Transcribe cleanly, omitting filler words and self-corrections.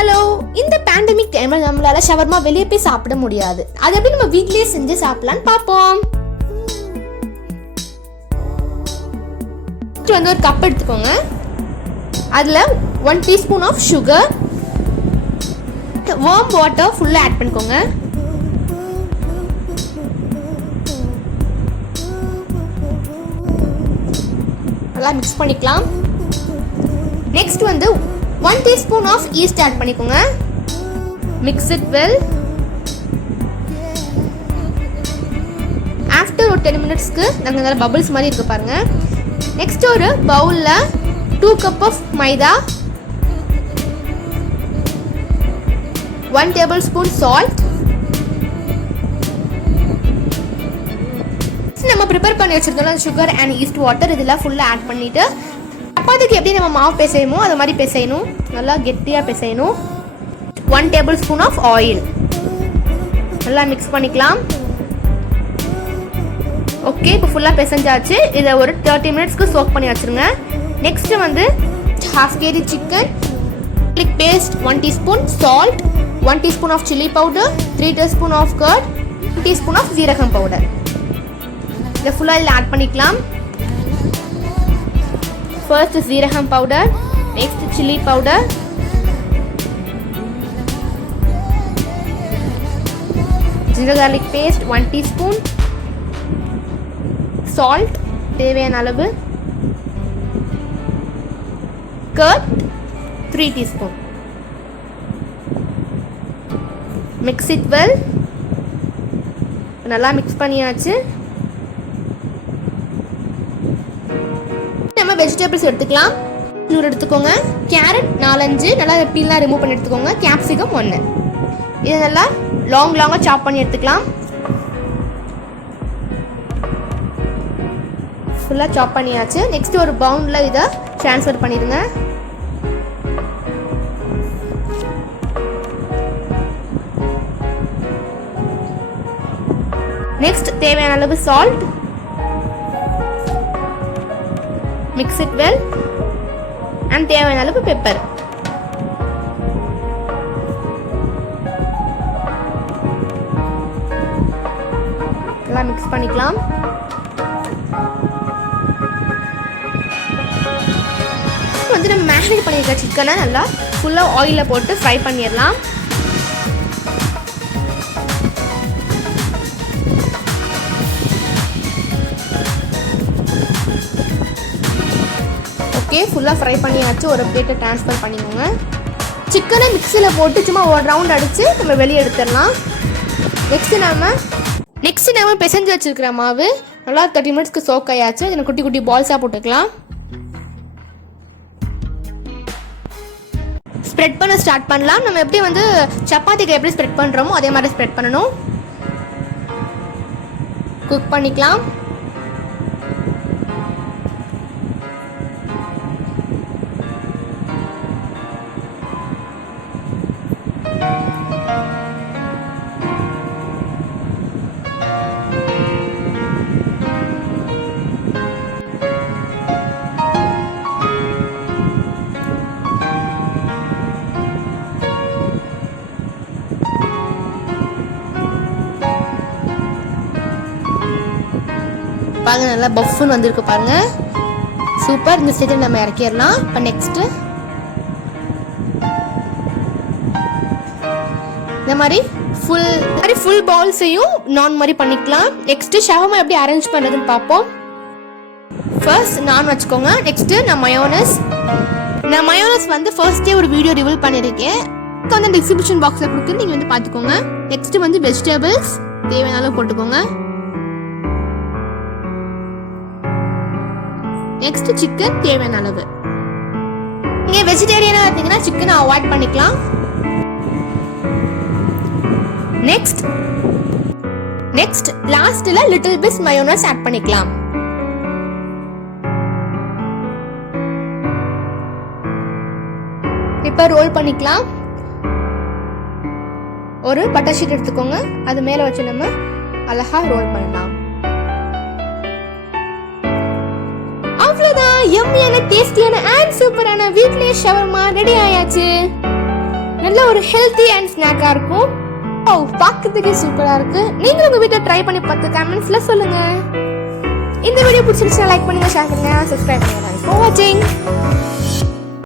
Hello, இந்த pandemic டைம்ல நம்மளால ஷவர்மா வெளியே போய் சாப்பிட முடியாது. அது எப்படி நம்ம வீட்லயே செஞ்சு சாப்பிடலாம்னு பார்ப்போம். வந்து ஒரு கப் எடுத்துக்கோங்க. அதுல 1 teaspoon of sugar, warm water ஃபுல்லா ஆட் பண்ணிக்கோங்க. நல்லா மிக்ஸ் பண்ணிக்கலாம். நெக்ஸ்ட் வந்து 1 டீஸ்பூன் ஆஃப் ஈஸ்ட் ஆட் பண்ணிக்கோங்க. Mix it well. ஆஃப்டர் ஒரு 10 மினிட்ஸ்க்கு நல்ல பபிள்ஸ் மாதிரி இருக்கு பாருங்க. நெக்ஸ்ட் ஒரு பவுல்ல 2 cup of maida, 1 tablespoon salt, நம்ம ப்ரிப்பேர் பண்ணி வச்சிருக்கோம் சுகர் அண்ட் ஈஸ்ட் வாட்டர் இதெல்லாம் ஃபுல்லா ஆட் பண்ணிட்டு சப்பாத்திக்கு எப்படி நம்ம மாவு பிசையுமோ அது மாதிரி பிசையணும். நல்லா கெட்டியாக பிசையணும். 1 டேபிள் ஸ்பூன் ஆஃப் ஆயில் நல்லா மிக்ஸ் பண்ணிக்கலாம். ஓகே, இப்போ ஃபுல்லாக பிசைஞ்சாச்சு. இதை ஒரு 30 மினிட்ஸ்க்கு சோக் பண்ணி வச்சுருங்க. நெக்ஸ்ட் வந்து 1/2 kg chicken, garlic paste 1 teaspoon, salt 1 teaspoon of chilli powder, 3 teaspoon of curd, 1 teaspoon of ஜீரகம் பவுடர். இதை ஃபுல்லாக இதில் ஆட் பண்ணிக்கலாம். First ஜீரகம் powder, next chili powder, ginger garlic paste 1 teaspoon, salt தேவையான அளவு, curd 3 teaspoon. Mix it well. நல்லா mix பண்ணியாச்சு. நம்ம வெஜிடபிள்ஸ் எடுத்துக்கலாம். 100 எடுத்துக்கோங்க. கேரட் 4-5 நல்லா பீல்லாம் ரிமூவ் பண்ணி எடுத்துக்கோங்க. கேப்சிகம் 1. இது நல்லா லாங்கா சாப் பண்ணி எடுத்துக்கலாம். ஃபுல்லா சாப் பண்ணியாச்சு. நெக்ஸ்ட் ஒரு பவுல்ல இதை ட்ரான்ஸ்ஃபர் பண்ணிடுங்க. நெக்ஸ்ட் தேவையான அளவு salt, mix it well, and தேவையான அளவு பெப்பர். நல்லா மிக்ஸ் பண்ணிக்கலாம். வந்து நம்ம மேரினேட் பண்ணியிருக்க சிக்கனை நல்லா ஃபுல்லாக ஆயிலில் போட்டு ஃப்ரை பண்ணிடலாம். ஓகே, ஃபுல்லாக ஃப்ரை பண்ணியாச்சு. ஒரு பிளேட்டை ட்ரான்ஸ்ஃபர் பண்ணிக்கோங்க. சிக்கனை மிக்சியில் போட்டு சும்மா ஒரு ரவுண்ட் அடித்து நம்ம வெளியே எடுத்துடலாம். நெக்ஸ்ட் நம்ம பிசைஞ்சு வச்சுருக்கிற மாவு நல்லா 30 மினிட்ஸ்க்கு சோக் ஆயாச்சு. இதை குட்டி குட்டி பால்ஸாக போட்டுக்கலாம். ஸ்ப்ரெட் பண்ண ஸ்டார்ட் பண்ணலாம். நம்ம எப்படி வந்து சப்பாத்திக்கு எப்படி ஸ்ப்ரெட் பண்ணுறோமோ அதே மாதிரி ஸ்ப்ரெட் பண்ணணும். குக் பண்ணிக்கலாம். பாருங்க, நல்லா பஃப்னு வந்திருக்கு பாருங்க. சூப்பர். இந்த ஸ்டேஜில் நம்ம இறக்கிடலாம். இப்போ நெக்ஸ்ட் இந்த மாதிரி ஃபுல் பவுல்ஸையும் நான் மாதிரி பண்ணிக்கலாம். நெக்ஸ்ட் ஷவர்மா எப்படி அரேஞ்ச் பண்ணுறதுன்னு பார்ப்போம். ஃபர்ஸ்ட் நான் வச்சுக்கோங்க. நெக்ஸ்ட் நான் மயோனஸ் வந்து ஃபர்ஸ்டே ஒரு வீடியோ ரிவீல் பண்ணியிருக்கேன். வந்து டிஸ்கிரிப்ஷன் பாக்ஸில் கொடுத்து நீங்கள் வந்து பார்த்துக்கோங்க. நெக்ஸ்ட் வந்து வெஜிடபிள்ஸ் தேவையான அளவு போட்டுக்கோங்க. நெக்ஸ்ட் சிக்கன் தேவையான அளவு. நீங்க வெஜிடேரியனா இருந்தீங்கன்னா சிக்கனை அவாய்ட் பண்ணிக்கலாம். நெக்ஸ்ட் லாஸ்ட்ல லிட்டில் பிட் மயோனைஸ் ஆட் பண்ணிக்கலாம். இப்போ ரோல் பண்ணிக்கலாம். ஒரு பட்டர் ஷீட் எடுத்துக்கோங்க. அது மேல வச்சு நம்ம அழகா ரோல் பண்ணலாம். அவ்வளவுதான், யம்மியான டேஸ்டியான அண்ட் சூப்பரான வீட்லயே ஷவர்மா ரெடி ஆயாச்சு. நல்ல ஒரு ஹெல்த்தி அண்ட் ஸ்நாக்காக இருக்கும். ஓ, பார்க்கறதுக்கே சூப்பராக இருக்கு. நீங்களும் உங்கள் வீட்டில் ட்ரை பண்ணி பார்த்து கமெண்ட்ஸில் சொல்லுங்கள். இந்த வீடியோ பிடிச்சிருச்சுன்னா லைக் பண்ணுங்கள், ஷேர் பண்ணுங்கள், சப்ஸ்கிரைப் பண்ணுங்கள். தேங்க்ஸ் ஃபார் வாட்சிங்.